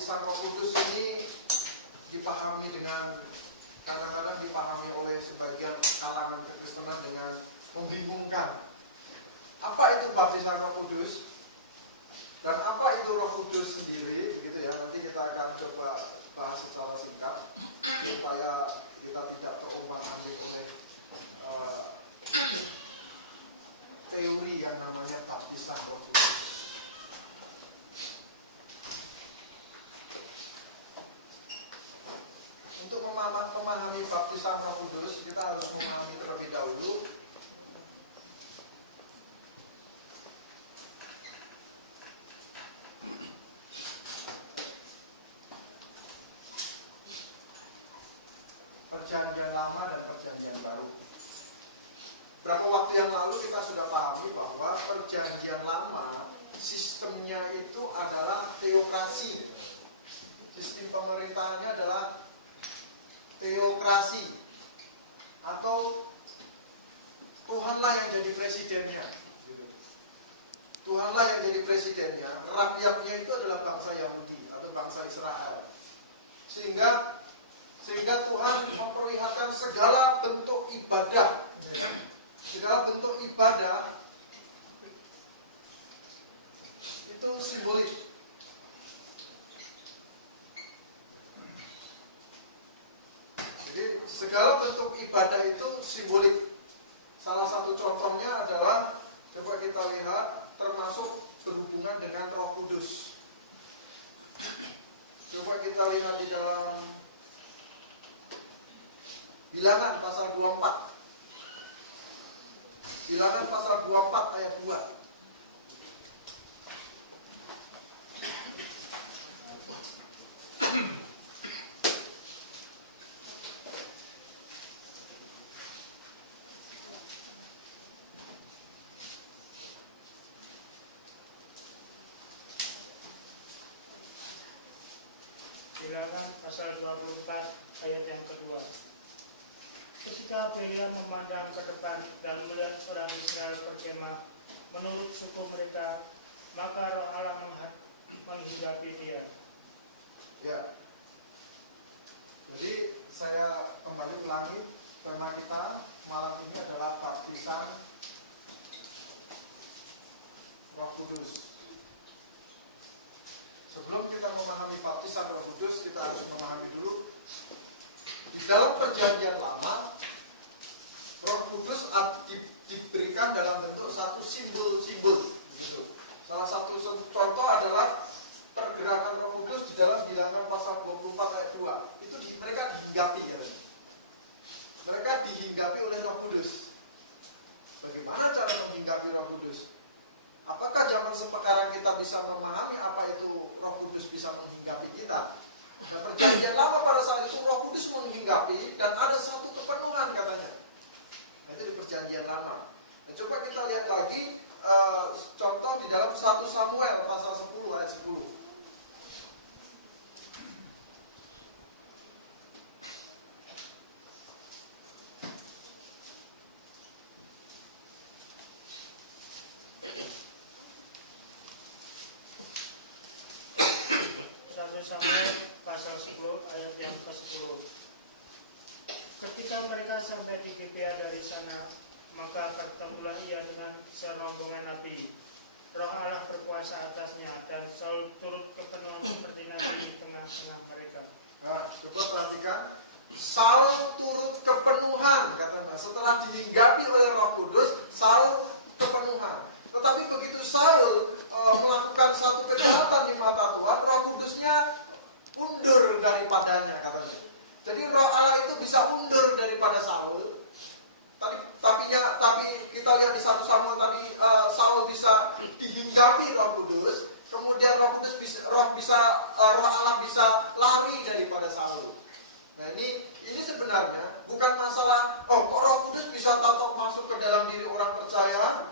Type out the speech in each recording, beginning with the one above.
baptisan Roh Kudus ini dipahami dengan kadang-kadang dipahami oleh sebagian kalangan kekristenan dengan membingungkan. Apa itu baptisan Roh Kudus? Dan apa itu Roh Kudus sendiri? Gitu ya. Nanti kita akan coba bahas secara singkat supaya kita tidak terombang-ambing oleh teori yang namanya baptisan Roh Kudus. Untuk memahami baptisan Roh Kudus, kita harus memahami terlebih dahulu Perjanjian Lama dan Perjanjian Baru. Berapa waktu yang lalu kita sudah pahami bahwa Perjanjian Lama sistemnya itu adalah teokrasi. Sistem pemerintahannya adalah teokrasi, atau Tuhanlah yang jadi presidennya. Tuhanlah yang jadi presidennya. Rakyatnya itu adalah bangsa Yahudi atau bangsa Israel. Sehingga Tuhan memperlihatkan segala bentuk ibadah. Segala bentuk ibadah itu simbolik. Jadi segala bentuk ibadah itu simbolik. Salah satu contohnya adalah, coba kita lihat, termasuk berhubungan dengan Roh Kudus. Coba kita lihat di dalam Bilangan pasal 24. Bilangan pasal 24 ayat 2. Bilangan pasal 24 ayat yang kedua. Ketika Miriam memandang ke depan dan melihat orang Israel berkemah menurut suku mereka, maka Roh Allah menghinggapi dia. Ya. Jadi saya kembali ulangi, tema kita malam ini adalah baptisan Roh Kudus. Sebelum kita memahami baptisan Roh Kudus, kita harus memahami dulu di dalam Perjanjian Lama, Roh Kudus diberikan dalam bentuk satu simbol-simbol. Salah satu contoh adalah pergerakan Roh Kudus di dalam Bilangan pasal 24 ayat 2. Itu mereka dihinggapi ya. Mereka dihinggapi oleh Roh Kudus. Bagaimana cara menghinggapi Roh Kudus? Apakah zaman sekarang kita bisa memahami apa itu Roh Kudus bisa menghinggapi kita? Nah, Perjanjian Lama pada saat itu Roh Kudus menghinggapi dan ada satu kepenuhan katanya. Nah, itu di Perjanjian Lama. Nah, coba kita lihat lagi contoh di dalam 1 Samuel pasal 10 ayat 10. Samuel pasal 10 ayat yang ke-10. Ketika mereka sampai di Gibea dari sana, maka bertemulah ia dengan serombongan nabi. Roh Allah berkuasa atasnya dan Saul turut kepenuhan seperti nabi di tengah-tengah mereka. Nah, coba perhatikan, Saul turut kepenuhan katanya. Setelah dihinggapi oleh Roh Kudus, Saul kepenuhan. Tetapi begitu Saul melakukan satu kejahatan di mata Tuhan, Roh Kudusnya undur daripadanya katanya. Jadi Roh Allah itu bisa undur daripada Saul. Tapi kita lihat di 1 Samuel tadi, Saul bisa dihinggapi Roh Kudus, kemudian Roh Allah bisa lari daripada Saul. Nah, ini sebenarnya bukan masalah Roh Kudus bisa tatok masuk ke dalam diri orang percaya,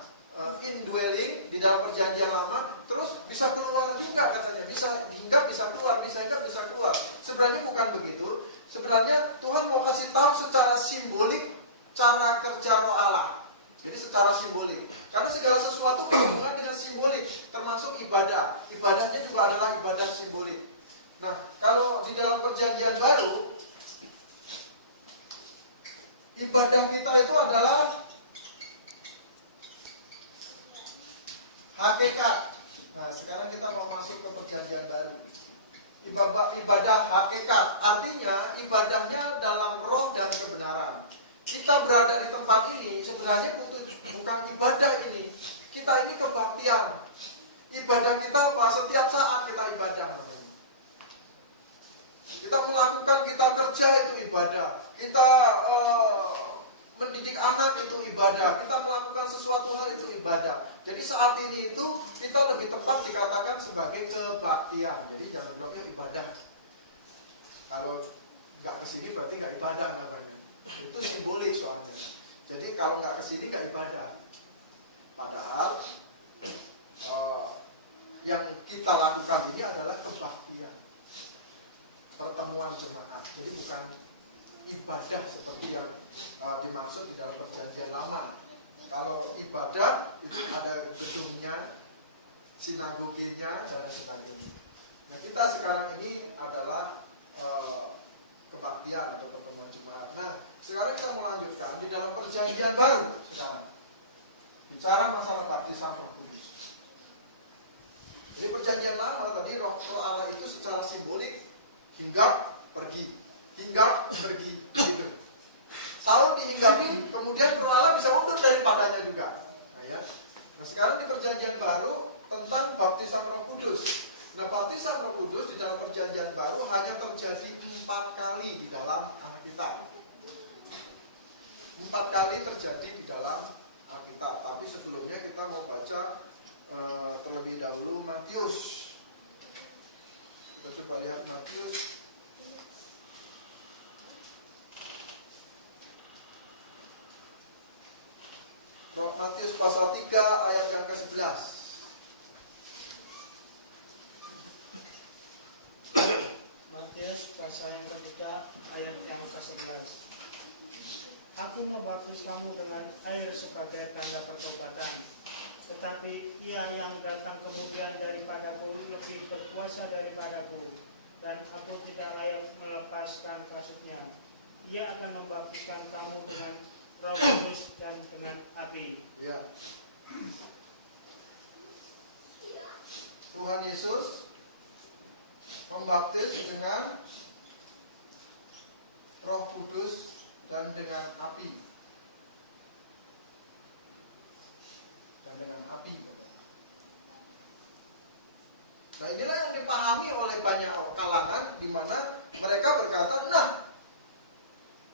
indwelling di dalam Perjanjian Lama, terus bisa keluar juga katanya, bisa hinggap, bisa keluar, bisa hinggap, bisa keluar. Sebenarnya bukan begitu. Sebenarnya Tuhan mau kasih tahu secara simbolik cara kerja Roh Allah. Jadi secara simbolik. Karena segala sesuatu berhubungan dengan simbolik, termasuk ibadah. Ibadahnya juga adalah ibadah simbolik. Nah, kalau di dalam perjanjian baru, ibadah kita itu adalah hakikat. Nah, sekarang kita mau masuk ke perjanjian baru. Ibadah hakikat, artinya ibadahnya dalam roh dan kebenaran. Kita berada di tempat ini sebenarnya bukan ibadah ini. Kita ini kebaktian. Ibadah kita apa? Setiap saat kita ibadah. Kita melakukan, kita kerja itu ibadah. Kita mendidik anak itu ibadah. Kita melakukan sesuatu hal itu ibadah. Jadi saat ini itu kita lebih tepat dikatakan sebagai kebaktian. Jadi jangan bilang ibadah. Kalau nggak kesini berarti nggak ibadah namanya. Itu simbolik soalnya. Jadi kalau nggak kesini nggak ibadah. Padahal yang kita lakukan ini adalah kebaktian, pertemuan jemaat. Jadi bukan ibadah seperti yang dimaksud di dalam perjanjian lama. Kalau ibadah itu ada gedungnya, sinagoginya, dan sebagainya. Nah, kita sekarang ini adalah kebaktian atau pertemuan jemaat. Nah, sekarang kita mau lanjutkan di dalam perjanjian baru sekarang. Bicara masalah baptisan Roh Kudus. Di perjanjian lama tadi Roh Allah itu secara simbolik hinggap pergi, gitu. Saul dihinggapi, kemudian Roh Allah bisa mundur daripadanya juga. Nah, ya. Nah, sekarang di perjanjian baru tentang baptisan Roh Kudus. Nah, baptisan Roh Kudus di dalam perjanjian baru hanya terjadi 4 kali di dalam Alkitab. 4 kali terjadi di dalam Alkitab. Tapi sebelumnya kita mau baca terlebih dahulu Matius. Kita coba lihat Matius. Matius pasal 3 ayat yang ke-11. Matius pasal yang ketiga ayat yang ke-11. Aku membaptis kamu dengan air sebagai tanda pertobatan, tetapi Ia yang datang kemudian daripadaku lebih berkuasa daripadaku, dan aku tidak layak melepaskan kasutnya. Ia akan membaptiskan kamu dengan Roh Kudus dan dengan api. Ya. Tuhan Yesus membaptis dengan Roh Kudus dan dengan api. Nah, inilah yang dipahami oleh banyak kalangan, di mana mereka berkata, nah,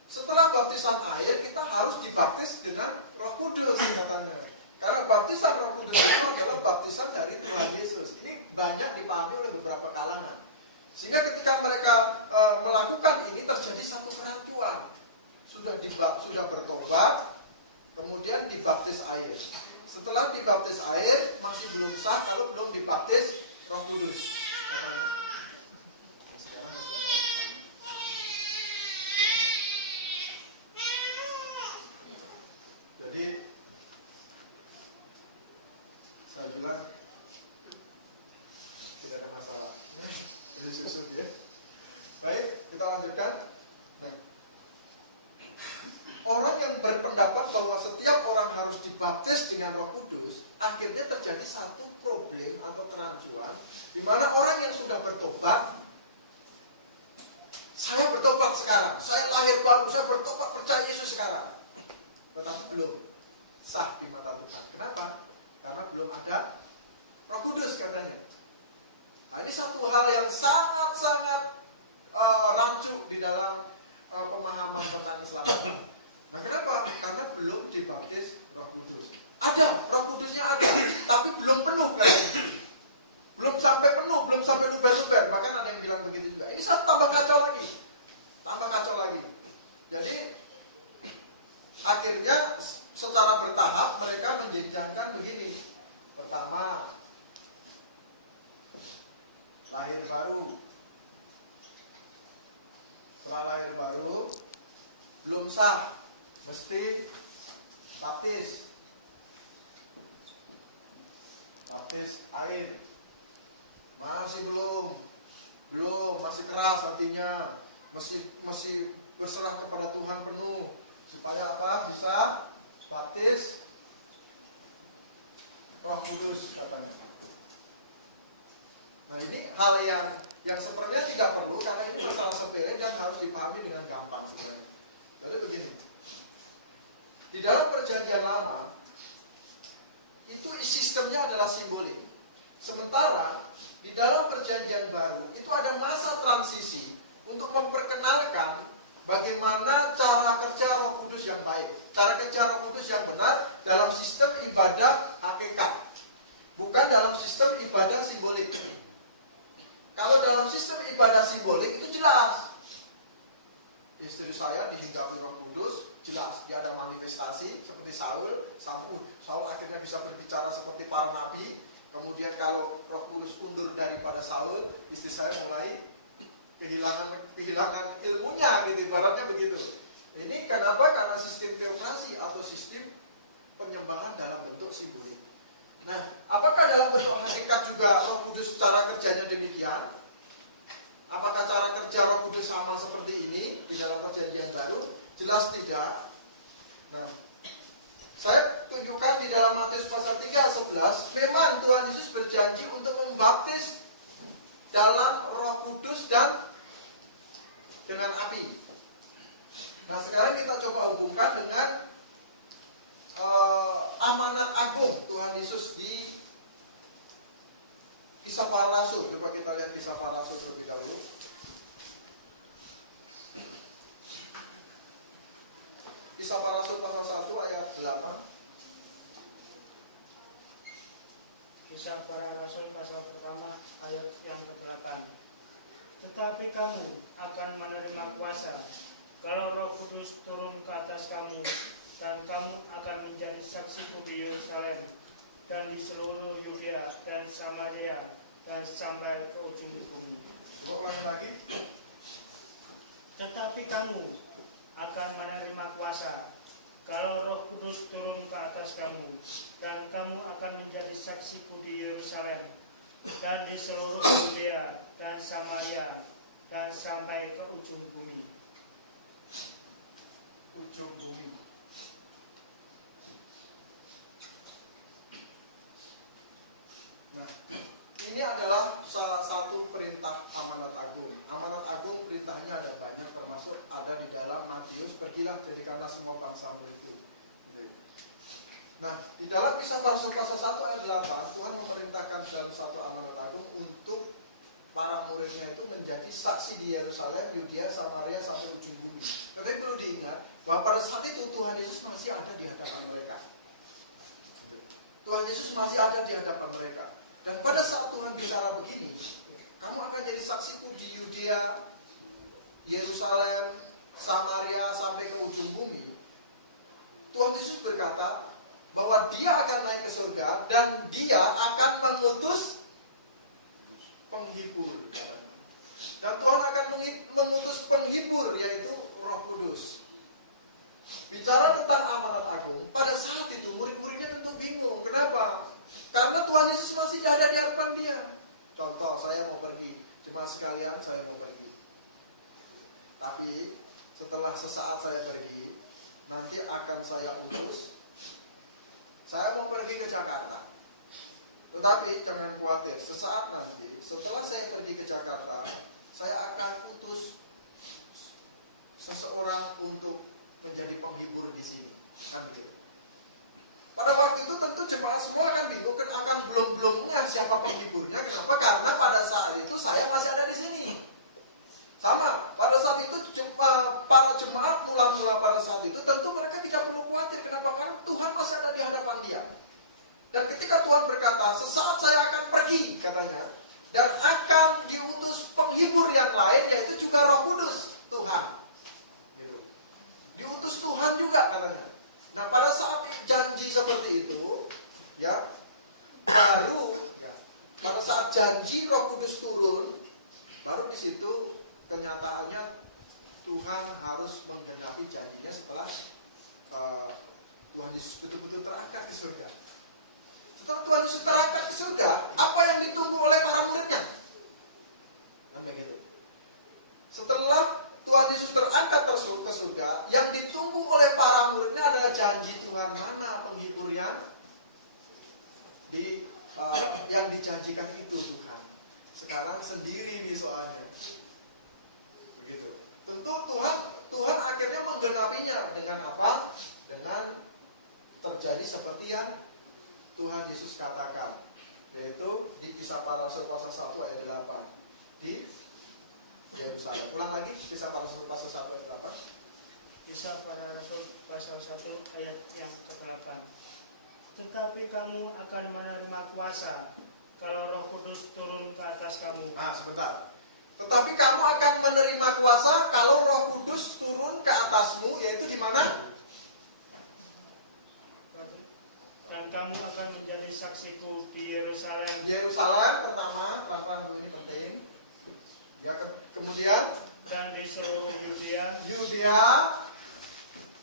setelah baptisan air kita harus dibaptis dengan Roh Kudus katanya. Karena baptisan Roh Kudus itu adalah baptisan dari Tuhan Yesus. Ini banyak dipahami oleh beberapa kalangan. Sehingga ketika mereka melakukan ini terjadi satu kerancuan. Sudah bertobat, kemudian dibaptis air. Setelah dibaptis air masih belum sah kalau belum dibaptis Roh Kudus. Jadi saya bilang tidak ada masalah. Jadi susun ya. Baik, kita lanjutkan. Nah, orang yang berpendapat bahwa setiap orang harus dibaptis dengan Roh Kudus, akhirnya terjadi satu problem atau kerancuan, di mana orang yang sudah bertobat, saya bertobat sekarang, saya lahir baru, saya bertobat percaya Yesus sekarang, tetapi belum sah di mata Tuhan. Kenapa? Karena belum ada Roh Kudus katanya. Nah, ini satu hal yang sangat-sangat rancu di dalam pemahaman tentang Islam. Nah, kenapa? Karena belum dibaptis Roh Kudus. Ada, Roh Kudusnya ada, tapi belum penuh kan? Belum sampai penuh, belum sampai luber-luber. Bahkan ada yang bilang begitu juga. Ini tambah kacau lagi. Tambah kacau lagi. Jadi, akhirnya secara bertahap mereka menjenjangkan begini. Pertama, lahir baru. Setelah lahir baru, belum sah. Mesti baptis air. Masih belum hatinya, mesti berserah kepada Tuhan penuh, supaya apa? Bisa baptis Roh Kudus katanya. Nah ini hal yang sebenarnya tidak perlu, karena ini masalah sepele dan harus dipahami dengan gampang sebenarnya. Jadi begini, di dalam perjanjian lama itu sistemnya adalah simbolik. Sementara di dalam perjanjian baru itu ada masa transisi untuk memperkenalkan bagaimana cara kerja Roh Kudus yang baik, cara kerja Roh Kudus yang benar dalam sistem ibadah hakikat, bukan dalam sistem ibadah simbolik. Kalau dalam sistem ibadah simbolik itu jelas, istri saya dihinggapi Roh Kudus, jelas dia ada manifestasi seperti Saul akhirnya bisa berbicara seperti para nabi. Kemudian kalau Roh Kudus undur daripada Saul, istri saya mulai kehilangan ilmunya, gitu, ibaratnya begitu. Ini kenapa? Karena sistem teokrasi atau sistem penyembahan dalam bentuk simbolik. Nah, apakah dalam bentuk hakikat juga Roh Kudus cara kerjanya demikian? Apakah cara kerja Roh Kudus sama seperti ini di dalam perjanjian baru? Jelas tidak. Nah, saya tunjukkan di dalam Matius pasal 3:11, memang Tuhan Yesus berjanji untuk membaptis dalam Roh Kudus dan dengan api. Nah, sekarang kita coba hubungkan dengan amanat agung Tuhan Yesus di Kisah Para Rasul. Coba kita lihat Kisah Para Rasul terlebih dahulu. Kisah Para Rasul pasal 1 ayat 8. Kisah Para Rasul pasal pertama ayat yang ke-8. Tetapi kamu akan menerima kuasa kalau Roh Kudus turun ke atas kamu, dan kamu akan menjadi saksiku di Yerusalem dan di seluruh Yudea dan Samaria dan sampai ke ujung bumi. Ulang lagi. Tetapi kamu akan menerima kuasa kalau Roh Kudus turun ke atas kamu, dan kamu akan menjadi saksiku di Yerusalem dan di seluruh Yudea dan Samaria dan sampai ke ujung bumi. Ujung bumi. Nah, ini adalah salah satu perintah amanat agung. Amanat agung perintahnya ada banyak, termasuk ada di dalam Matius, pergilah jadikanlah semua bangsa muridku. Nah, di dalam Kisah Para Rasul pasal 1 ayat 8, Tuhan memerintahkan dalam satu amanat agung untuk para muridnya itu menjadi saksi di Yerusalem, Yudea, Samaria sampai ujung bumi. Tapi perlu diingat bahwa pada saat itu Tuhan Yesus masih ada di hadapan mereka. Tuhan Yesus masih ada di hadapan mereka. Dan pada saat Tuhan bicara begini, kamu akan jadi saksiku di Yudea, Yerusalem, Samaria sampai ke ujung bumi. Tuhan Yesus berkata bahwa dia akan naik ke surga dan dia akan mengutus penghibur. Dan Tuhan akan mengutus penghibur, yaitu Roh Kudus. Bicara tentang amanat agung, pada saat itu murid-muridnya tentu bingung. Kenapa? Karena Tuhan Yesus masih ada di hadapan dia. Contoh, saya mau pergi, cuma sekalian saya mau pergi. Tapi setelah sesaat saya pergi, nanti akan saya utus. Saya mau pergi ke Jakarta. Tetapi jangan khawatir, sesaat nanti setelah saya pergi ke Jakarta, saya akan utus seseorang untuk menjadi penghibur di sini. Kan begitu. Pada waktu itu tentu jemaat semua akan bingung, akan belum siapa penghiburnya. Kenapa? Karena pada saat itu saya masih ada di sini. Sama, pada saat itu para jemaat mula-mula pada saat itu tentu mereka tidak perlu khawatir. Kenapa? Karena Tuhan masih ada di hadapan dia. Dan ketika Tuhan berkata, sesaat saya akan pergi, katanya, dan akan diutus penghibur yang lain, yaitu juga Roh Kudus Tuhan. Gitu. Diutus Tuhan juga, katanya. Nah, pada saat janji seperti itu, ya, baru pada saat janji Roh Kudus turun, baru di situ kenyataannya Tuhan harus menggenapi janjinya setelah Tuhan Yesus betul-betul terangkat ke surga. Setelah Tuhan Yesus terangkat ke surga, apa yang ditunggu oleh para muridnya? Nah, begitu. janjikan itu Tuhan. Sekarang sendiri nih soalnya. Begitu. Tentu Tuhan akhirnya menggenapinya dengan apa? Dengan terjadi seperti yang Tuhan Yesus katakan, yaitu di Kisah Para Rasul pasal 1 ayat 8 di Yerusalem. Ulang lagi, Kisah Para Rasul pasal 1 ayat 8. Kisah Para Rasul pasal 1 ayat yang ke-8. Tetapi kamu akan menerima kuasa kalau Roh Kudus turun ke atas kamu. Nah, sebentar. Tetapi kamu akan menerima kuasa kalau Roh Kudus turun ke atasmu, yaitu di mana? Dan kamu akan menjadi saksiku di Yerusalem. Yerusalem pertama, pelan-pelan ini penting. Ya, kemudian Dan di seluruh Yudea,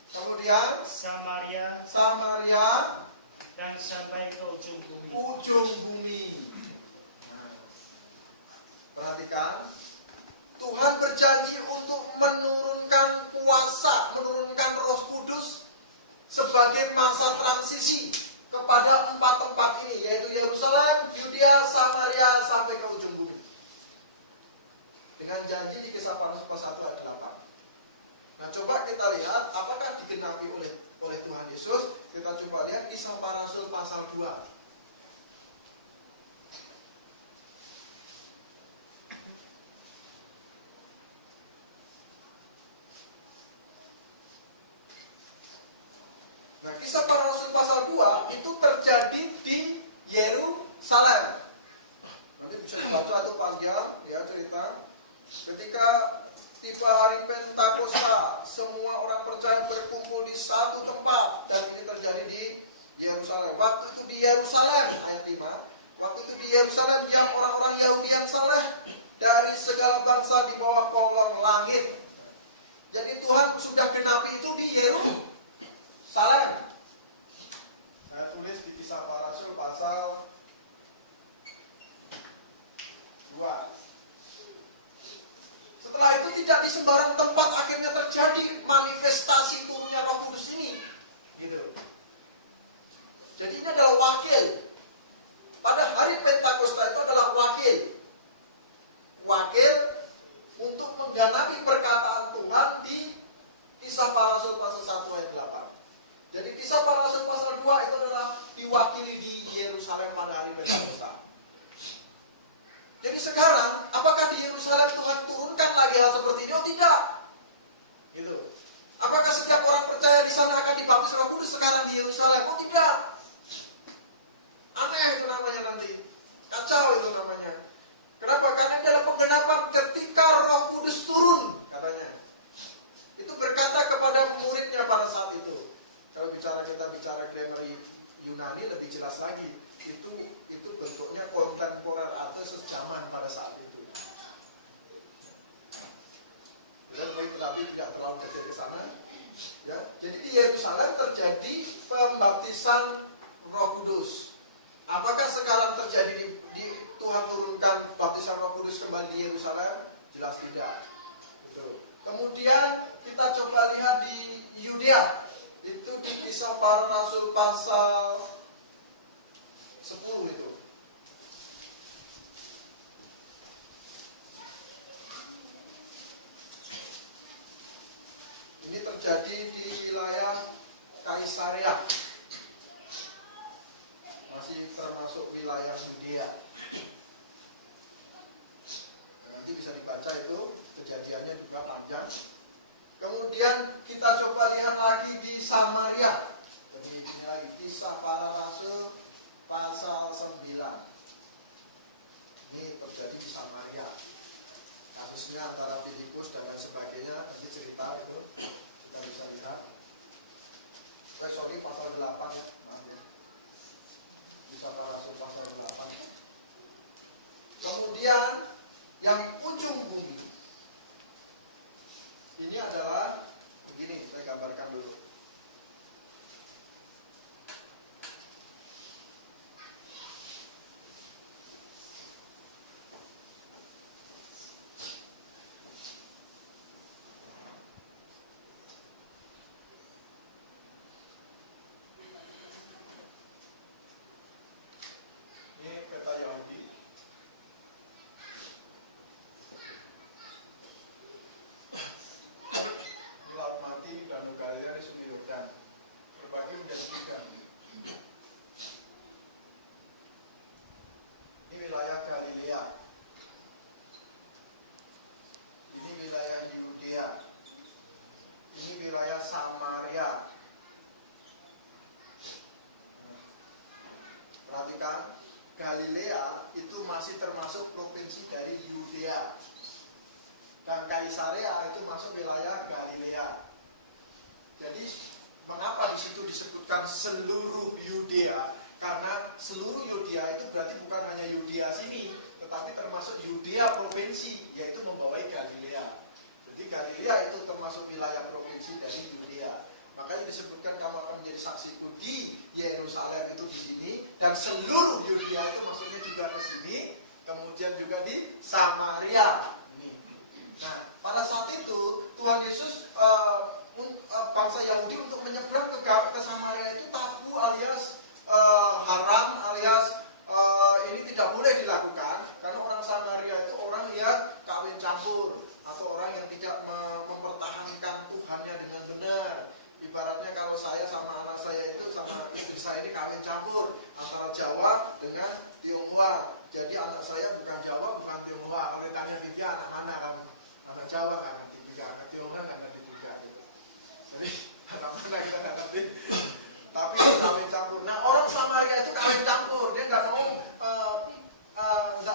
kemudian Samaria, dan sampai ke ujung bumi. Nah, perhatikan, Tuhan berjanji untuk menurunkan kuasa, menurunkan Roh Kudus sebagai masa transisi kepada 4 tempat ini, yaitu Yerusalem, Yudea, Samaria, sampai ke ujung bumi. Dengan janji di Kisah Para Rasul pasal 1 ayat 8. Nah, coba kita lihat apakah digenapi oleh Tuhan Yesus. Kita coba lihat Kisah Para Rasul pasal 2. Nah, Kisah Para Rasul pasal 2 itu terjadi di Yerusalem. Nanti bisa dibaca itu panjang ya cerita. Ketika tiba hari Pentakosta, semua orang percaya berkumpul di satu tempat, dan ini terjadi di Yerusalem. Waktu itu di Yerusalem, ayat 5. Waktu itu di Yerusalem diam orang-orang Yahudi yang saleh dari segala bangsa di bawah kolong langit. Jadi Tuhan sudah genapi itu di Yerusalem. Saya tulis di Kisah Para Rasul pasal 2. Setelah itu tidak di sembarang tempat akhirnya terjadi manifestasi turunnya Roh Kudus ini. Gitu. Jadi ini adalah wakil. Pada hari Pentakosta itu adalah wakil. Wakil untuk menggenapi perkataan Tuhan di Kisah Para Rasul pasal 1 ayat 8. Jadi Kisah Para Rasul pasal 2 itu adalah diwakili di Yerusalem pada hari Pentakosta. Jadi sekarang, apakah di Yerusalem Tuhan turunkan lagi hal seperti ini? Oh tidak. Gitu. Apakah setiap orang percaya di sana akan dibaptis Roh Kudus sekarang di Yerusalem? Oh tidak. Aneh itu namanya nanti. Kacau itu namanya. Kenapa? Karena ini adalah penggenapan ketika Roh Kudus turun, katanya. Itu berkata kepada muridnya pada saat itu. Kalau kita bicara grammar Yunani lebih jelas lagi. Itu bentuknya kontemporer atau sejaman pada saat itu. Tetapi tidak terlalu kecil ke sana. Ya, jadi di Yerusalem terjadi pembaptisan Roh Kudus. Apakah sekarang terjadi di Tuhan turunkan baptisan Roh Kudus kembali di Yerusalem? Jelas tidak. Gitu. Kemudian kita coba lihat di Yudea. Itu di Kisah Para Rasul pasal 10 itu. Ini terjadi di wilayah Kaisarea. Masih termasuk wilayah Yudea. Nanti bisa dibaca itu, kejadiannya juga panjang. Kemudian kita coba lihat lagi di Samaria. Di perhatikan, Galilea itu masih termasuk provinsi dari Yudea. Dan Kaisarea itu masuk wilayah Galilea. Jadi mengapa di situ disebutkan seluruh Yudea? Karena seluruh Yudea itu berarti bukan hanya Yudea sini, tetapi termasuk Yudea provinsi, yaitu membawai Galilea. Jadi Galilea itu termasuk wilayah provinsi dari Yudea. Makanya disebutkan kamu akan menjadi saksiku di Yerusalem itu di sini, dan seluruh Yudea itu maksudnya juga ke sini, kemudian juga di Samaria. Nah, pada saat itu Tuhan Yesus bangsa Yahudi untuk menyeberang ke Samaria itu tabu alias haram alias ini tidak boleh dilakukan, karena orang Samaria itu orang yang kawin campur atau orang yang tidak mempertahankan Tuhannya dengan benar. Ibaratnya kalau saya sama anak saya itu sama istri saya ini kawin campur antara Jawa dengan Tionghoa. Jadi anak saya bukan Jawa bukan Tionghoa. Kalau ditanya Livia anak mana kamu? Anak Jawa kan nanti juga, anak Tionghoa kan nanti juga. Gitu. Jadi anak mana kita nggak ngerti. Tapi kawin campur. Nah, orang Samaria itu kawin campur, dia nggak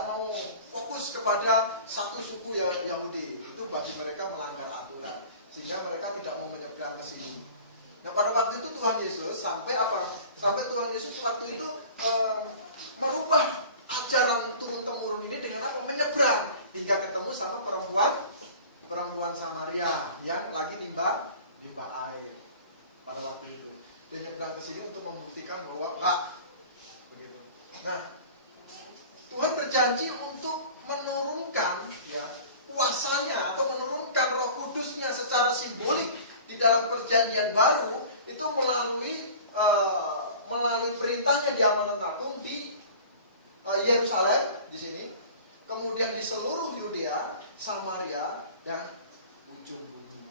mau fokus kepada satu suku Yahudi. Itu bagi mereka melanggar aturan, sehingga mereka tidak mau menyeberang ke sini. Nah, pada waktu itu Tuhan Yesus sampai Tuhan Yesus waktu itu merubah ajaran turun-temurun ini dengan apa? Menyeberang hingga ketemu sama perempuan Samaria yang lagi nimba air pada waktu itu. Dia nyebrang ke sini untuk membuktikan bahwa enggak begitu. Nah, Tuhan berjanji untuk menurunkan kuasanya atau menurunkan Roh Kudusnya secara simbolik di dalam perjanjian baru itu melalui perintahnya di Amalan Agung di Yerusalem di sini, kemudian di seluruh Yudea, Samaria, dan ujung bumi.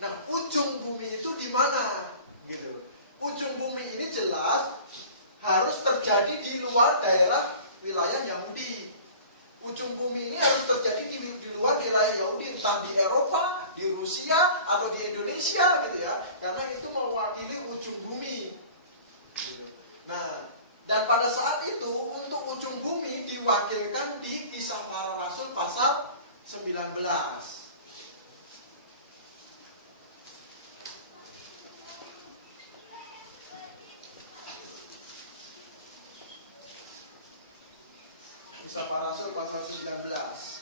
Nah, ujung bumi itu di mana? Gitu. Ujung bumi ini jelas harus terjadi di luar daerah wilayah Yahudi. Ujung bumi ini harus terjadi di luar wilayah Yahudi, entah di Eropa, di Rusia, atau di Indonesia, gitu ya. Karena itu mewakili ujung bumi. Nah, dan pada saat itu untuk ujung bumi diwakilkan di Kisah Para Rasul pasal 19. Kisah Para Rasul pasal 19.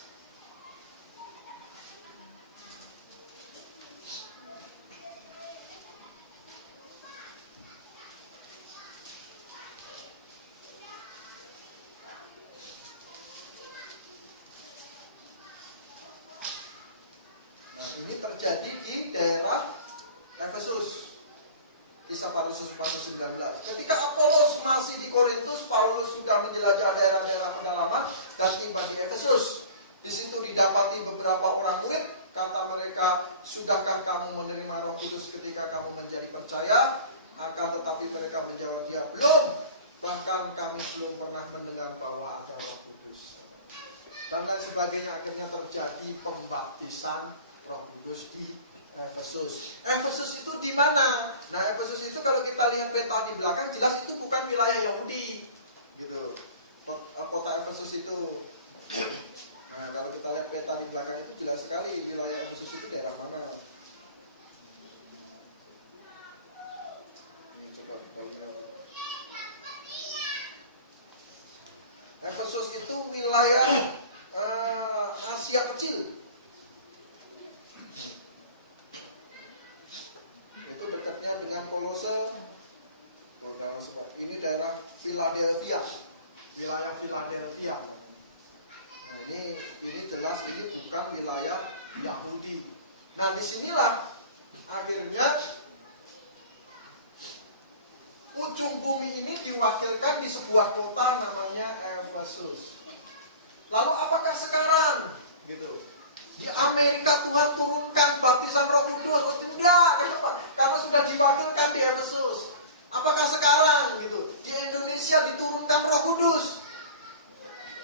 Terjadi di daerah Efesus. Kisah Para Rasul pasal 19. Ketika Apolos masih di Korintus, Paulus sudah menjelajah daerah-daerah pedalaman dan tiba di Efesus. Di situ didapati beberapa orang murid. Kata mereka, sudahkah kamu menerima Roh Kudus ketika kamu menjadi percaya? Akan tetapi mereka menjawab, ya belum. Bahkan kami belum pernah mendengar bahwa ada Roh Kudus. Dan lain sebagainya. Akhirnya terjadi pembaptisan Roh Kudus di Efesus. Efesus itu di mana? Nah, Efesus itu kalau kita lihat peta di belakang jelas itu bukan wilayah Yahudi. Gitu. Kota Efesus itu. Nah, kalau kita lihat peta di belakang itu jelas sekali wilayah Efesus itu daerah mana. Efesus itu wilayah Asia Kecil. Itu dekatnya dengan Kolose. Ini daerah Philadelphia, wilayah Philadelphia. Nah, ini jelas ini bukan wilayah Yahudi. Nah, disinilah akhirnya ujung bumi ini diwakilkan di sebuah kota namanya Efesus. Lalu apakah sekarang gitu di Amerika Tuhan turunkan baptisan Roh Kudus? Oh, tidak, kenapa? Karena sudah diwakilkan di Efesus. Apakah sekarang gitu di Indonesia diturunkan Roh Kudus?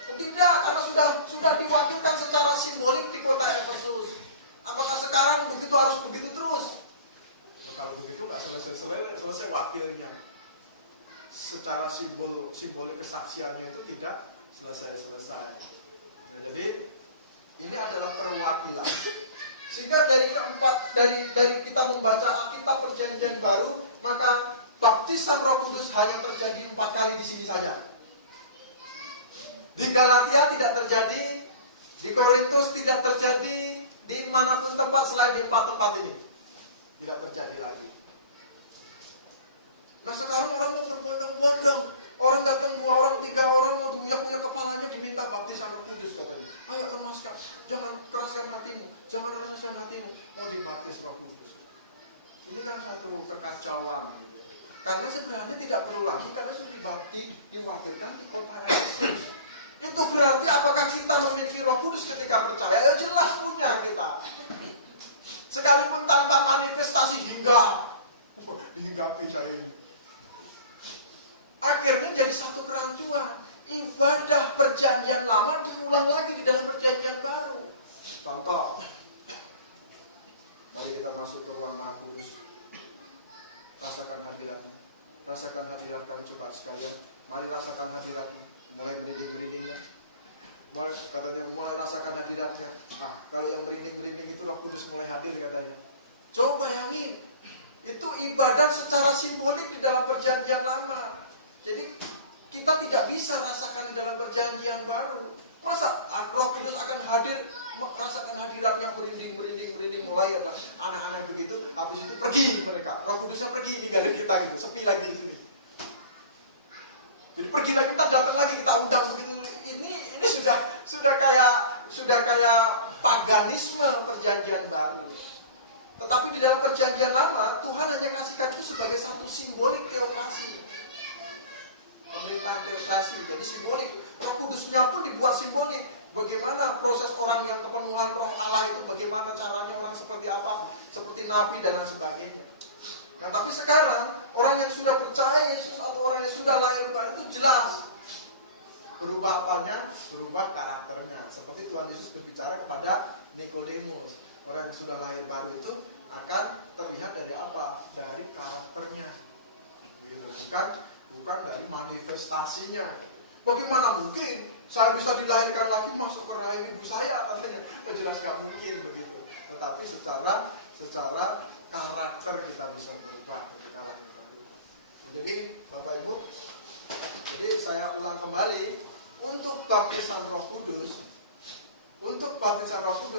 Oh, tidak, karena sudah diwakilkan secara simbolik di kota Efesus. Apakah sekarang begitu harus begitu terus? Kalau begitu nggak selesai wakilnya. Secara simbolik kesaksiannya itu tidak selesai-selesai. Nah, jadi ini adalah perwakilan. Sehingga dari kita membaca Alkitab Perjanjian Baru, maka baptisan Roh Kudus hanya terjadi 4 kali di sini saja. Di Galatia tidak terjadi, di Korintus tidak terjadi, di manapun tempat selain di 4 tempat ini tidak terjadi lagi. Nah sekarang orang mau berbondong-bondong, orang datang 2 orang, 3 orang mau diuyak-uyak kepalanya diminta baptisan Roh Kudus katanya. Ayo lemaskan, jangan keraskan hatimu, jangan keraskan hatimu, mau dibaptis Roh Kudus. Ini kan satu kekacauan. Karena sebenarnya tidak perlu lagi, karena sudah diwakilkan di kota Efesus. Itu berarti apakah kita memiliki Roh Kudus ketika percaya? Ya jelas punya kita. Sekalipun tanpa manifestasi hinggapi saya ini. Akhirnya jadi satu kerancuan. Ibadah perjanjian lama diulang lagi di dalam perjanjian baru. Contoh, mari kita masuk ke ruang Maha Kudus. Rasakan hadiratnya. Rasakan hadirat kami coba sekalian. Mari rasakan hadiratnya. Mulai merinding-merindingnya. Katanya mulai rasakan hadiratnya. Kalau yang merinding-merinding itu Roh Kudus mulai hadir katanya. Coba bayangin. Itu ibadah secara simbolik di dalam perjanjian lama. Jadi kita tidak bisa rasakan di dalam perjanjian baru. Masa Roh Kudus akan hadir, rasakan hadiratnya merinding mulai ya anak-anak begitu, habis itu pergi mereka. Roh Kudusnya pergi ninggalin kita gitu, sepi lagi di sini. Jadi pergi lagi, kita datang lagi, kita undang begitu. Ini sudah kayak paganisme perjanjian baru. Tetapi di dalam perjanjian lama Tuhan hanya kasihkan itu sebagai satu simbolik teokrasi. Pemerintahan teokrasi, jadi simbolik. Roh Kudusnya pun dibuat simbolik. Bagaimana proses orang yang kepenuhan Roh Allah itu, bagaimana caranya, orang seperti apa, seperti nabi dan lain sebagainya. Nah tapi sekarang orang yang sudah percaya Yesus atau orang yang sudah lahir baru itu jelas berubah apanya, berubah karakternya. Seperti Tuhan Yesus berbicara kepada Nikodemus, orang yang sudah lahir baru itu akan terlihat dari apa? Dari karakternya, gitu. Bukan dari manifestasinya. Bagaimana mungkin saya bisa dilahirkan lagi masuk ke rahim ibu saya katanya? Ya jelas gak mungkin begitu. Tetapi secara karakter kita bisa berubah. Jadi Bapak Ibu, jadi saya ulang kembali, untuk baptisan Roh Kudus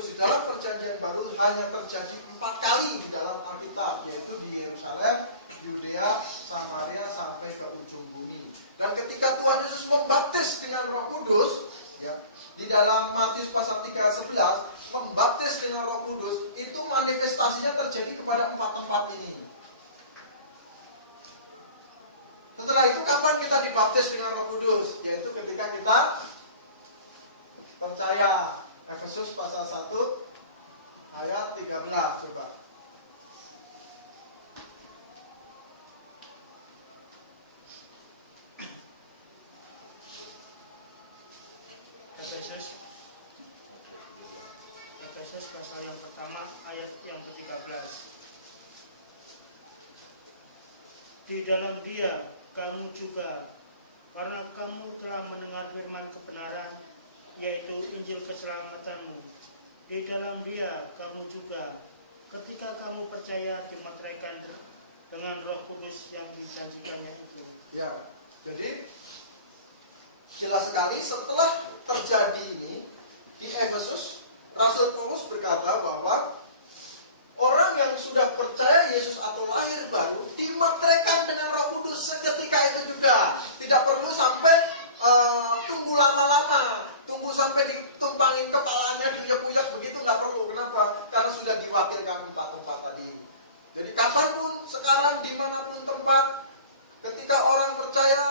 di dalam perjanjian baru hanya terjadi 4 kali di dalam Alkitab, yaitu di Yerusalem, Yudea, Samaria sampai ke ujung bumi. Dan ketika Tuhan Yesus membaptis dengan Roh Kudus, ya, di dalam Matius pasal 3:11, membaptis dengan Roh Kudus itu manifestasinya terjadi kepada 4 tempat ini. Setelah itu kapan kita dibaptis dengan Roh Kudus? Yaitu ketika kita percaya. Efesus pasal 1 ayat 13 coba. Efesus pasal yang pertama ayat yang ke-13. Di dalam Dia kamu juga, karena kamu telah mendengar firman kebenaran, yaitu Injil keselamatanmu. Di dalam Dia kamu juga, ketika kamu percaya, dimeteraikan dengan Roh Kudus yang dijanjikannya itu. Ya, jadi jelas sekali setelah terjadi ini di Efesus, Rasul Paulus berkata bahwa orang yang sudah percaya Yesus atau lahir baru dimeteraikan dengan Roh Kudus seketika itu juga. Tidak perlu sampai tunggu lama-lama, tunggu sampai ditumpangin kepalanya, diuyak-uyak begitu, nggak perlu. Kenapa? Karena sudah diwakilkan 4 tempat tadi. Jadi kapanpun, sekarang, dimanapun tempat, ketika orang percaya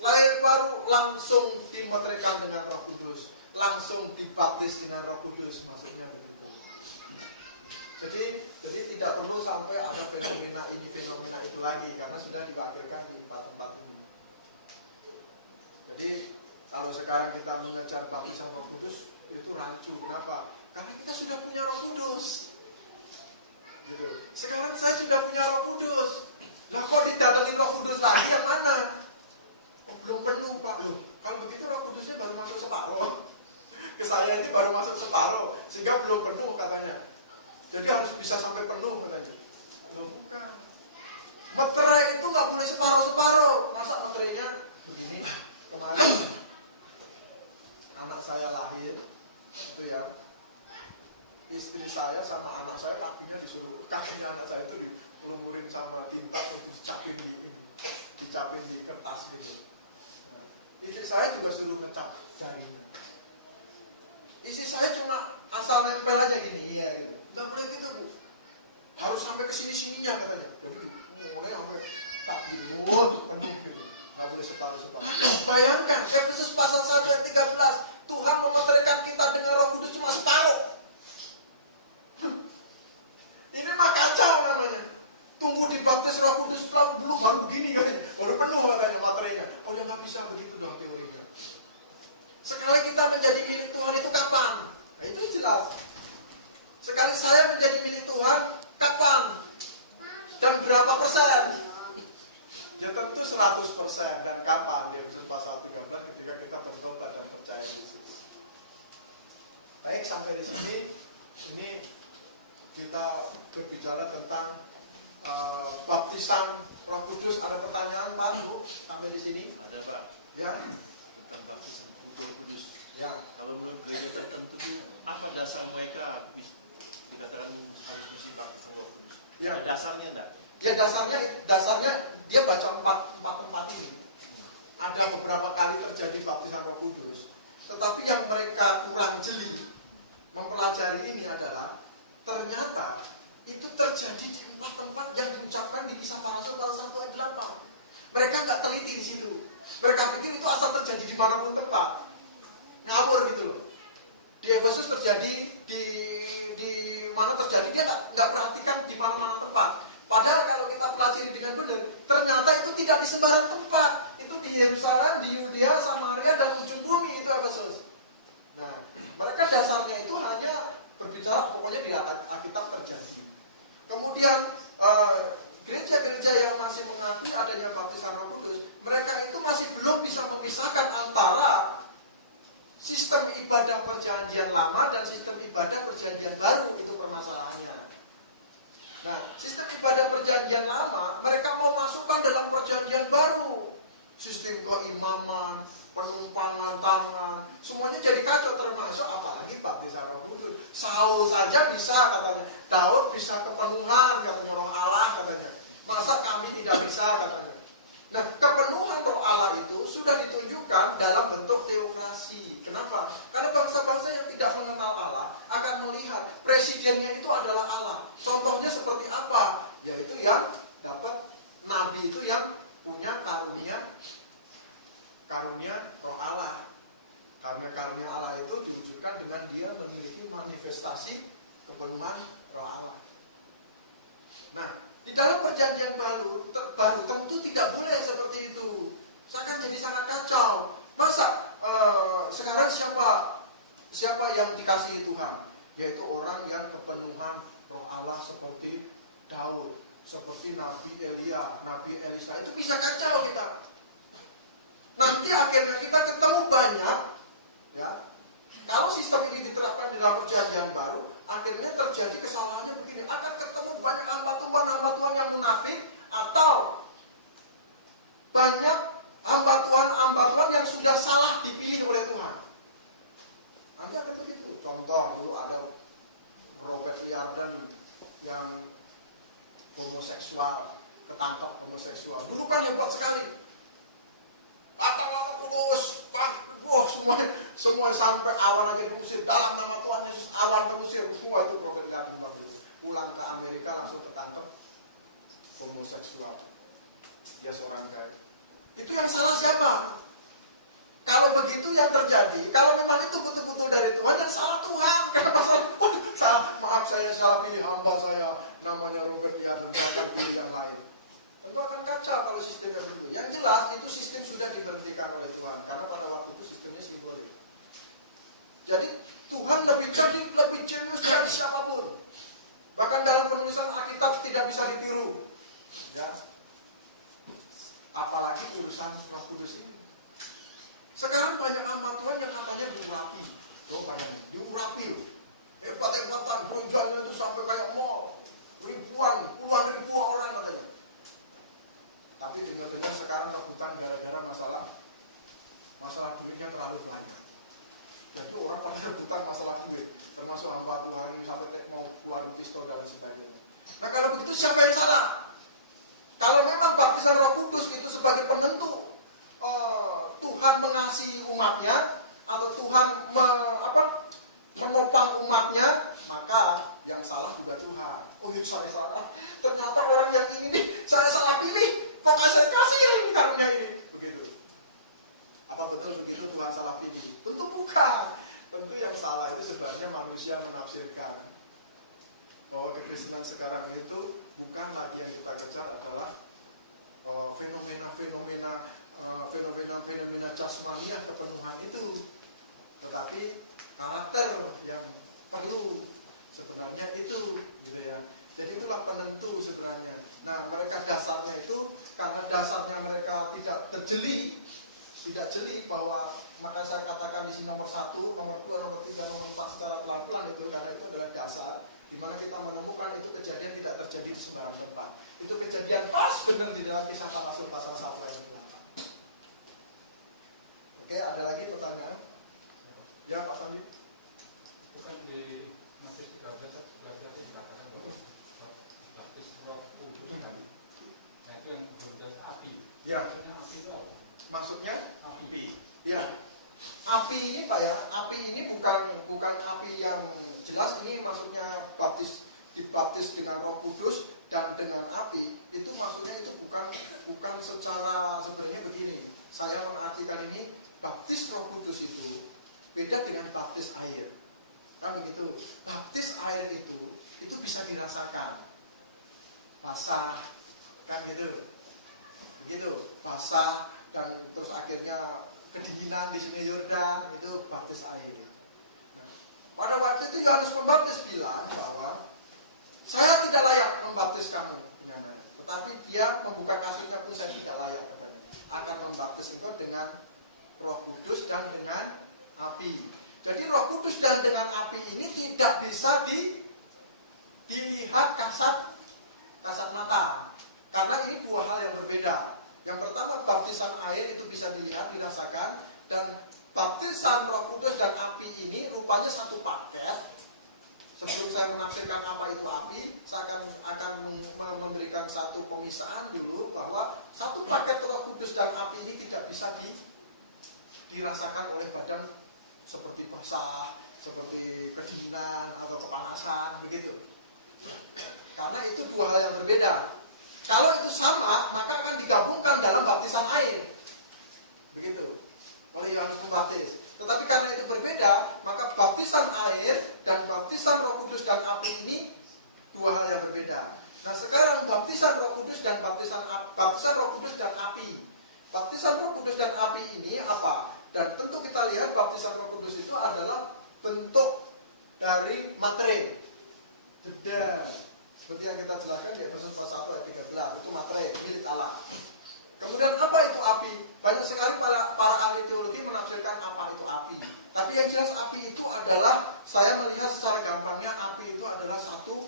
lahir baru, langsung dimeteraikan dengan Roh Kudus, langsung dibaptis dengan Roh Kudus, maksudnya begitu. Jadi tidak perlu sampai ada fenomena ini, fenomena itu lagi, karena sudah diwakilkan di 4 tempat ini. Jadi kalau sekarang kita mengejar baptisan Roh Kudus, itu rancu. Kenapa? Karena kita sudah punya Roh Kudus. Gitu. Sekarang saya sudah punya Roh Kudus. Lah kok didatangin Roh Kudus lagi yang mana? Oh baru masuk separuh, sehingga belum penuh katanya. Jadi harus bisa sampai penuh katanya. Belum, bukan. Meterai itu nggak boleh separuh-separuh. Masa meterainya begini? Kemarin anak saya lahir, itu ya, istri saya sama anak saya kakinya anak saya itu dilumurin sama tinta terus dicapin di kertas gitu. Nah, istri saya juga suruh ngecap jarinya. Istri saya cuma asal nempel aja gini, iya gitu. Nggak boleh gitu, Bu. Harus sampai ke sini-sininya katanya. Jadi mulai sampai kaki penuh gitu. Nggak boleh separuh-separuh. Bayangkan, Efesus pasal 1 ayat 13, Tuhan memeteraikan kita dengan Roh Kudus cuma separuh. Ini mah kacau namanya. Tunggu dibaptis Roh Kudus belum baru begini kan, baru penuh katanya materinya. Oh ya nggak bisa begitu dong teorinya. Sekali kita menjadi milik Tuhan itu kapan? Nah, itu jelas. Sekali saya menjadi milik Tuhan kapan? Dan berapa persen? Ya tentu 100%. Dan kapan? Di Efesus pasal 13 ketika kita bertobat dan percaya Yesus. Baik, sampai di sini ini kita berbicara tentang baptisan Roh Kudus. Ada pertanyaan Pak, Bu? Sampai di sini? Ada Pak. Ya. Tentang baptisan Roh Kudus. Ya. Kalau menurut gereja tertentu apa dasar mereka dikatakan harus mesti baptisan Roh Kudus? Ya. Ada dasarnya enggak? Ya dasarnya dia baca empat tempat ini. Ada beberapa kali terjadi baptisan Roh Kudus. Tetapi yang mereka kurang jeli mempelajari ini adalah ternyata itu terjadi di 4 tempat yang diucapkan di Kisah Para Rasul pasal 1 ayat 8. Mereka nggak teliti di situ. Mereka pikir itu asal terjadi di manapun tempat. Ngawur gitu loh. Di Efesus terjadi, di mana terjadi, dia nggak perhatikan di mana-mana tempat. Padahal kalau kita pelajari dengan benar, ternyata itu tidak di sembarang tempat. Itu di Yerusalem, di Yudea, Samaria, dan ujung bumi itu Efesus. Nah, mereka dasarnya itu hanya berbicara pokoknya di Alkitab terjadi. Kemudian gereja-gereja yang masih mengakui adanya baptisan Roh Kudus, mereka itu masih belum bisa memisahkan antara sistem ibadah perjanjian lama dan sistem ibadah perjanjian baru. Itu permasalahannya. Nah, sistem ibadah perjanjian lama mereka mau masukkan dalam perjanjian baru. Sistem keimaman, penumpangan tangan, semuanya jadi kacau, termasuk apalagi baptisan Roh Kudus. Saul saja bisa katanya, Daud bisa kepenuhan katanya Roh Allah katanya. Masa kami tidak bisa katanya. Nah, kepenuhan Roh Allah itu sudah ditunjukkan dalam bentuk teokrasi. Kenapa? Karena bangsa-bangsa yang tidak mengenal Allah akan melihat presidennya itu adalah Allah. Contohnya seperti apa? Yaitu yang dapat nabi itu yang punya karunia Roh Allah. Karena karunia Allah itu diwujudkan dengan dia memiliki manifestasi kepenuhan Roh Allah. Nah, di dalam perjanjian baru tentu tidak boleh seperti itu. Akan jadi sangat kacau. Masa sekarang siapa yang dikasihi Tuhan? Yaitu orang yang kepenuhan Roh Allah seperti Daud, seperti Nabi Elia, Nabi Elisa. Itu bisa kacau kita. Nanti akhirnya kita ketemu banyak, ya. Kalau sistem ini diterapkan di dalam perjanjian baru, akhirnya terjadi kesalahannya begini. Akan ketemu banyak hamba Tuhan yang munafik, atau banyak hamba Tuhan yang sudah salah dipilih oleh Tuhan. Nanti ada begitu. Contoh, dulu ada Robert Liarden yang homoseksual, ketangkap homoseksual. Dulu kan hebat sekali. Atau terus, semua sampai awan aja diusir. Dalam nama Tuhan Yesus, awan terusir. Semua itu Robert Liarden pulang ke Amerika langsung ketangkap homoseksual. Dia seorang gay. Itu yang salah siapa? Kalau begitu yang terjadi, kalau memang itu betul-betul dari Tuhan, yang salah Tuhan. Karena maaf saya salah pilih hamba saya, namanya Robert Liarden, akan pilih yang lain. Tentu akan kacau kalau sistemnya begitu. Yang jelas itu sistem sudah diberhentikan oleh Tuhan, karena pada waktu itu sistemnya simbolik. Jadi Tuhan lebih jenius dari siapapun. Bahkan dalam penulisan Alkitab tidak bisa ditiru. Ya. Apalagi urusan Roh Kudus ini. Sekarang banyak hamba Tuhan yang namanya diurapi. Bayangin, siapa yang salah? Kalau memang baptisan Roh Kudus itu sebagai penentu Tuhan mengasihi umatnya atau Tuhan menopang umatnya, maka yang salah juga Tuhan. Oh iya, saya salah. Ternyata orang yang ini nih saya salah pilih. Kok saya kasih yang ini karunia ini? Begitu. Apa betul begitu Tuhan salah pilih? Tentu bukan. Tentu yang salah itu sebenarnya manusia menafsirkan bahwa kekristenan sekarang itu bukan lagi yang kita kejar adalah fenomena jasmania kepenuhan itu, tetapi karakter yang perlu sebenarnya itu, gitu ya. Jadi itulah penentu sebenarnya. Nah, mereka dasarnya itu karena dasarnya mereka tidak jeli bahwa, maka saya katakan di sini nomor 1, nomor 2, nomor 3, nomor 4 secara pelan-pelan itu, karena itu adalah dasar di mana kita menemukan itu kejadian tidak terjadi di sembarang tempat. Itu kejadian pas benar di dalam Kisah Para Rasul pasal 1 ayat 8. Oke, ada lagi pertanyaan? Ya, Pak Sandi. Bukan di Matius 13 tadi dikatakan bahwa baptis Roh Kudus kan? Nah, itu yang berbeda api. Ya. Maksudnya api itu apa? Maksudnya? Api. Ya. Api ini Pak ya, api ini bukan api yang jelas, ini maksudnya dibaptis dengan Roh Kudus dan dengan api. Itu maksudnya itu bukan secara sebenarnya begini. Saya mengartikan ini, baptis Roh Kudus itu beda dengan baptis air. Kan begitu. Baptis air itu bisa dirasakan. Basah, kan gitu. Begitu, basah dan terus akhirnya kedinginan di sini Yordan, itu baptis air. Pada waktu itu Yohanes Pembaptis bilang bahwa saya tidak layak membaptis kamu dengan air, tetapi dia membuka kasurnya pun saya tidak layak katanya. Akan membaptis itu dengan Roh Kudus dan dengan api. Jadi Roh Kudus dan dengan api ini tidak bisa dilihat kasat mata, karena ini dua hal yang berbeda. Yang pertama, baptisan air itu bisa dilihat, dirasakan, dan baptisan Roh Kudus dan api ini rupanya satu paket. Sebelum saya menafsirkan apa itu api, saya akan memberikan satu pemisahan dulu bahwa satu paket Roh Kudus dan api ini tidak bisa dirasakan oleh badan seperti basah, seperti kedinginan atau kepanasan begitu. Karena itu dua hal yang berbeda. Kalau itu sama, maka akan digabungkan dalam baptisan air. Begitu. Oleh Yohanes Pembaptis. Tetapi karena itu berbeda, maka baptisan air dan baptisan Roh Kudus dan api ini dua hal yang berbeda. Nah, sekarang baptisan Roh Kudus dan baptisan Roh Kudus dan api. Baptisan Roh Kudus dan api ini apa? Dan tentu kita lihat baptisan Roh Kudus itu adalah bentuk dari materai. Jeda. Seperti yang kita jelaskan di Efesus 1 ayat 13, itu materai, milik Allah. Kemudian apa itu api? Banyak sekali para ahli teologi menafsirkan apa itu api. Tapi yang jelas api itu adalah, saya melihat secara gampangnya api itu adalah satu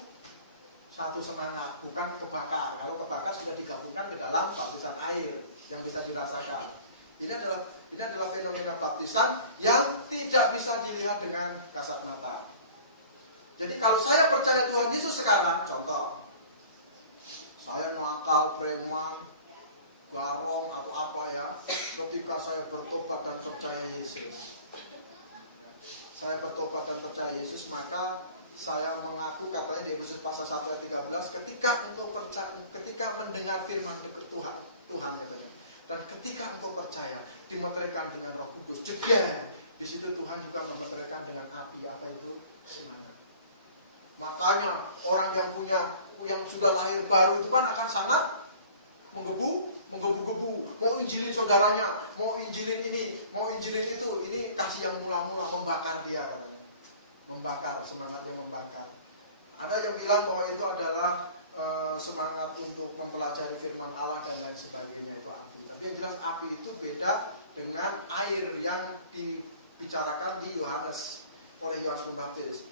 semangat, bukan kebakar. Kalau kebakar sudah digabungkan ke dalam baptisan air yang bisa dirasakan. Ini adalah fenomena baptisan yang tidak bisa dilihat dengan kasat mata. Jadi kalau saya percaya Tuhan Yesus sekarang, contoh, saya nakal, preman, garong atau apa ya, ketika saya bertobat dan percaya Yesus, maka saya mengaku, katanya di Efesus pasal 1 ayat 13, ketika mendengar firman Tuhan dan ketika engkau percaya, dimeteraikan dengan Roh Kudus, jeda. Di situ Tuhan juga memeteraikan dengan api, apa itu? Semangat. Makanya orang yang sudah lahir baru itu kan akan sangat menggebu-gebu, mau injilin saudaranya, mau injilin ini, mau injilin itu. Ini kasih yang mula-mula membakar dia, membakar, semangat yang membakar. Ada yang bilang bahwa itu adalah semangat untuk mempelajari firman Allah dan lain sebagainya, itu api. Tapi yang jelas api itu beda dengan air yang dibicarakan di Yohanes oleh Yohanes Pembaptis.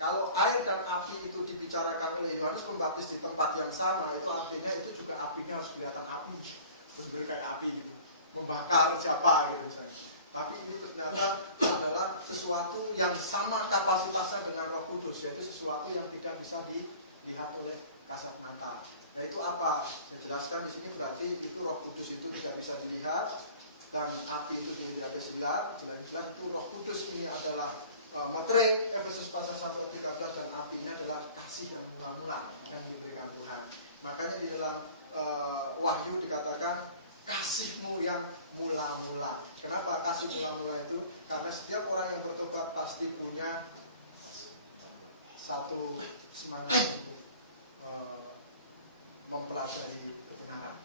Kalau air dan api itu dibicarakan oleh Yohanes Pembaptis di tempat yang sama, itu artinya itu juga apinya harus kelihatan api, benar kayak api gitu, membakar siapa gitu misalnya. Tapi ini ternyata adalah sesuatu yang sama kapasitasnya dengan Roh Kudus, yaitu sesuatu yang tidak bisa dilihat oleh kasat mata. Nah itu apa? Saya jelaskan di sini berarti itu Roh Kudus itu tidak bisa dilihat dan api itu tidak bisa dilihat. Jelas itu Roh Kudus ini adalah materai Efesus pasal 1 ayat 13 dan apinya adalah kasih yang mula-mula yang diberikan Tuhan. Makanya di dalam Wahyu dikatakan kasihmu yang mula-mula. Kenapa kasih mula-mula itu? Karena setiap orang yang bertobat pasti punya satu semangat mempelajari kebenaran.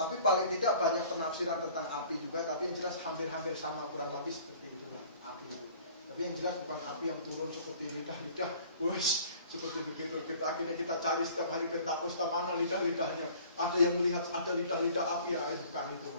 Tapi paling tidak banyak penafsiran tentang api juga, tapi yang jelas hampir-hampir sama, kurang lebih seperti itulah api itu. Tapi yang jelas bukan api yang turun seperti lidah-lidah, wes seperti begitu. Akhirnya kita cari setiap hari ke tapus ke mana lidah-lidahnya. Ada yang melihat ada lidah-lidah api, ya bukan itu.